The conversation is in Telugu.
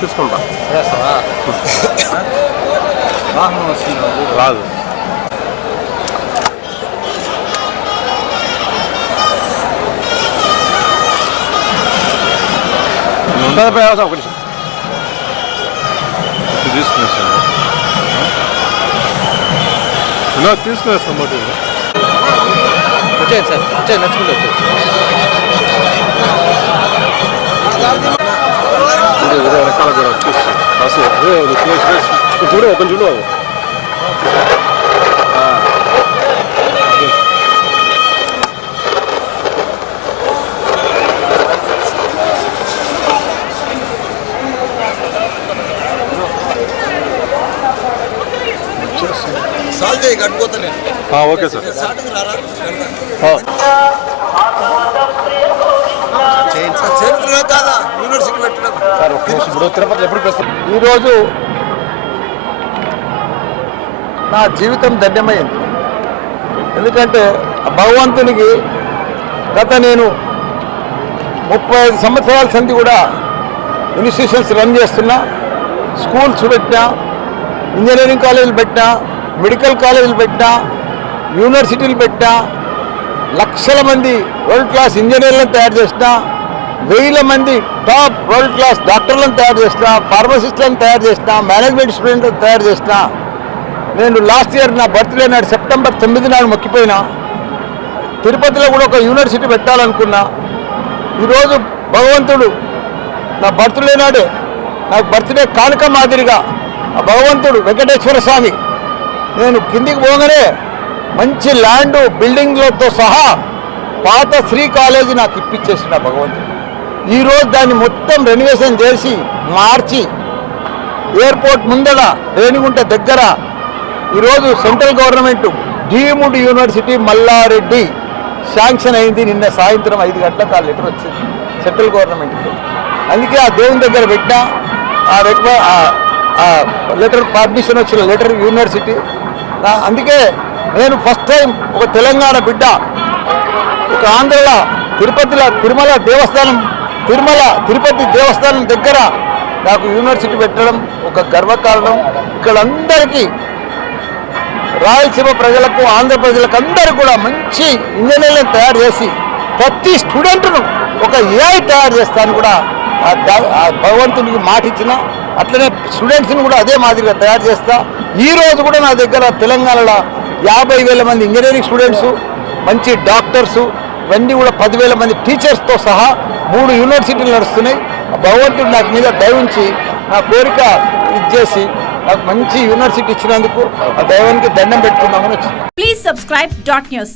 తీసుకుంటా రాదు ఒకటి తీసుకునేస్తాం బట్టి వచ్చేది సార్ వచ్చేది నచ్చుకుంటే వచ్చేది రకాల కూడా చూడు ఒక చూడు ఓకే సార్ ఈరోజు నా జీవితం ధన్యమైంది. ఎందుకంటే భగవంతునికి నేను 35 సంవత్సరాల సంది కూడా ఇన్స్టిట్యూషన్స్ రన్ చేస్తున్నా. స్కూల్స్ పెట్టినా, ఇంజనీరింగ్ కాలేజీలు పెట్టినా, మెడికల్ కాలేజీలు పెట్టినా, యూనివర్సిటీలు పెట్టినా, లక్షల మంది వరల్డ్ క్లాస్ ఇంజనీర్లను తయారు చేసిన, 1000 మంది టాప్ వరల్డ్ క్లాస్ డాక్టర్లను తయారు చేసిన, ఫార్మసిస్టులను తయారు చేసిన, మేనేజ్మెంట్ స్టూడెంట్లను తయారు చేసిన. నేను లాస్ట్ ఇయర్ నా బర్త్డే నాడు సెప్టెంబర్ 9 నాడు మొక్కిపోయినా. తిరుపతిలో కూడా ఒక యూనివర్సిటీ పెట్టాలనుకున్నా. ఈరోజు భగవంతుడు నా బర్త్డే నాడే నాకు బర్త్డే కానుక మాదిరిగా ఆ భగవంతుడు వెంకటేశ్వర స్వామి నేను కిందికి పోగానే మంచి ల్యాండ్ బిల్డింగ్లతో సహా పాత శ్రీ కాలేజీ నాకు ఇప్పించేసిన భగవంతుడు. ఈరోజు దాన్ని మొత్తం రెనోవేషన్ చేసి మార్చి ఎయిర్పోర్ట్ ముందర రేణిగుంట దగ్గర ఈరోజు central government deemed university Malla Reddy sanction అయింది. నిన్న సాయంత్రం 5 గంటలకు ఆ లెటర్ వచ్చింది సెంట్రల్ గవర్నమెంట్కి. అందుకే ఆ దేవుని దగ్గర పెట్టినా ఆ లెటర్ పర్మిషన్ వచ్చిన లెటర్ యూనివర్సిటీ. అందుకే నేను ఫస్ట్ టైం ఒక తెలంగాణ బిడ్డ ఒక ఆంధ్రలో తిరుపతి దేవస్థానం దగ్గర నాకు యూనివర్సిటీ పెట్టడం ఒక గర్వకారణం. ఇక్కడ అందరికీ రాయలసీమ ప్రజలకు ఆంధ్ర ప్రజలకు అందరికీ కూడా మంచి ఇంజనీర్లను తయారు చేసి ప్రతి స్టూడెంట్ను ఒక ఏఐ తయారు చేస్తాను కూడా ఆ భగవంతునికి మాట ఇచ్చిన. అట్లనే స్టూడెంట్స్ని కూడా అదే మాదిరిగా తయారు చేస్తా. ఈరోజు కూడా నా దగ్గర తెలంగాణలో 50,000 మంది ఇంజనీరింగ్ స్టూడెంట్స్, మంచి డాక్టర్సు, ఇవన్నీ కూడా 10,000 మంది టీచర్స్తో సహా 3 యూనివర్సిటీలు నడుస్తున్నాయి. భగవంతుడు నాకు మీద దయవుంచి నా కోరిక ఇచ్చేసి నాకు మంచి యూనివర్సిటీ ఇచ్చినందుకు ఆ దైవానికి దండం పెట్టుకుందామని వచ్చింది. Please subscribe .news